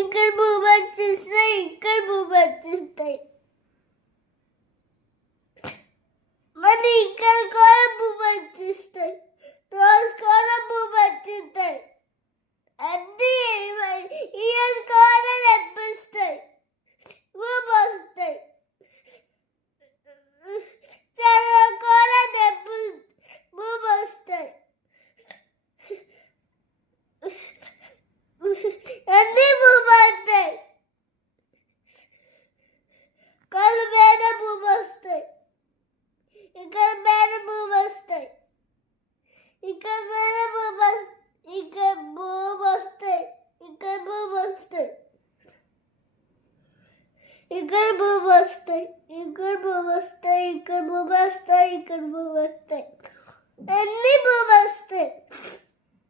ఇక్కడ భూమి వచ్చేస్తాయి, ఇక్కడ భూమి వచ్చేస్తాయి. మరి ఇక్కడ కూడా భూమి వచ్చేస్తాయి, రోజు కూడా భూమి వచ్చేస్తాయి. అన్నీ ఇయర్ కూడా తెప్పిస్తాయి, భూమి వస్తాయి. చాలా కూడా భూమి వస్తాయి. అన్నీ భూమి వస్తాయి. కళ్ళు మీద భూమి వస్తాయి, ఇక్కడ మీద భూమి వస్తాయి, ఇక్కడ మీద భూమి, ఇక్కడ భూమి వస్తాయి, ఇక్కడ భూమి వస్తాయి, ఇక్కడ భూమి వస్తాయి, ఇక్కడ భూమి వస్తాయి, ఇక్కడ భూమి వస్తాయి, ఇక్కడ భూమి వస్తాయి. అన్ని భూమి వస్తాయి.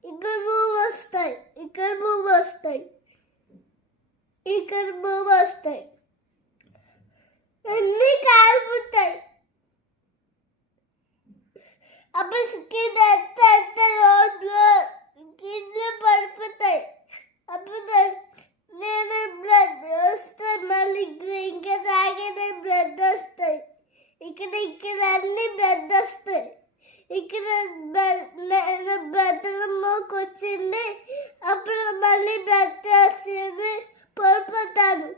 ఇక్కడ భూమి వస్తాయి, ఇక్కడ భూమి వస్తాయి, ఇక్కడ భూమి వస్తాయి. అన్ని కాలిపోతాయి. అప్పుడు స్కిన్ ఎంత రోడ్లో కింద పడిపోతాయి. అప్పుడు నేను బ్లడ్ వస్తాయి, మళ్ళీ ఇంకా తాగిన బ్లడ్ వస్తాయి. ఇక్కడ అన్ని బ్లడ్ వస్తాయి. ఇక్కడ నేను బెడ్రూమ్కి వచ్చింది, అప్పుడు మళ్ళీ బ్లడ్ వచ్చింది, పడిపోతాను.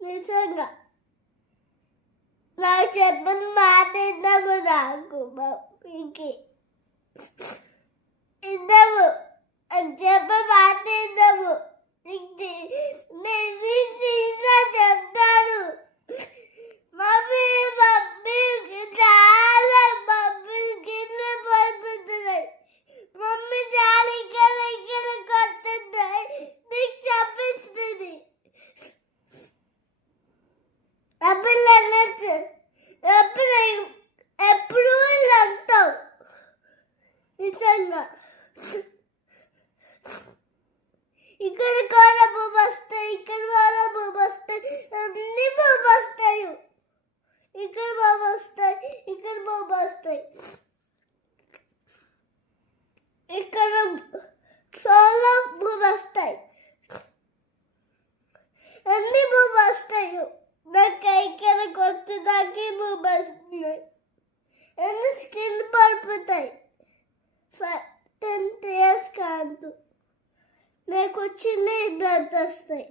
నిజంగా నాకు చెప్పని మాట ఇద్దాము, నాకు మమ్మీకి ఇద్దాము అని చెప్ప మాట ఇద్దాము. నేను చెప్తాను. మమ్మీ మమ్మీకి చాలా మమ్మీ కింద పడిపోతున్నాయి. మమ్మీ చాలా ఇక్కడ కొడుతున్నాయి, నీకు చెప్పిస్తుంది. అప్పుడు అనొచ్చు, ఎప్పుడు అంటావు. నిజంగా ఇక్కడ కూడా భూమి వస్తాయి, ఇక్కడ కూడా భూమి వస్తాయి, అన్ని భూమి వస్తాయి. ఇక్కడ భూమి వస్తాయి, ఇక్కడ భూమి వస్తాయి, ఇక్కడ చాలా భూమి వస్తాయి. అన్ని భూమి వస్తాయి. నాకు ఇక్కడ కొత్తదాకి భూమి వస్తున్నాయి. అన్ని స్కిన్ పడిపోతాయి. 10 years కాదు, నాకు వచ్చింది బ్లడ్ వస్తాయి.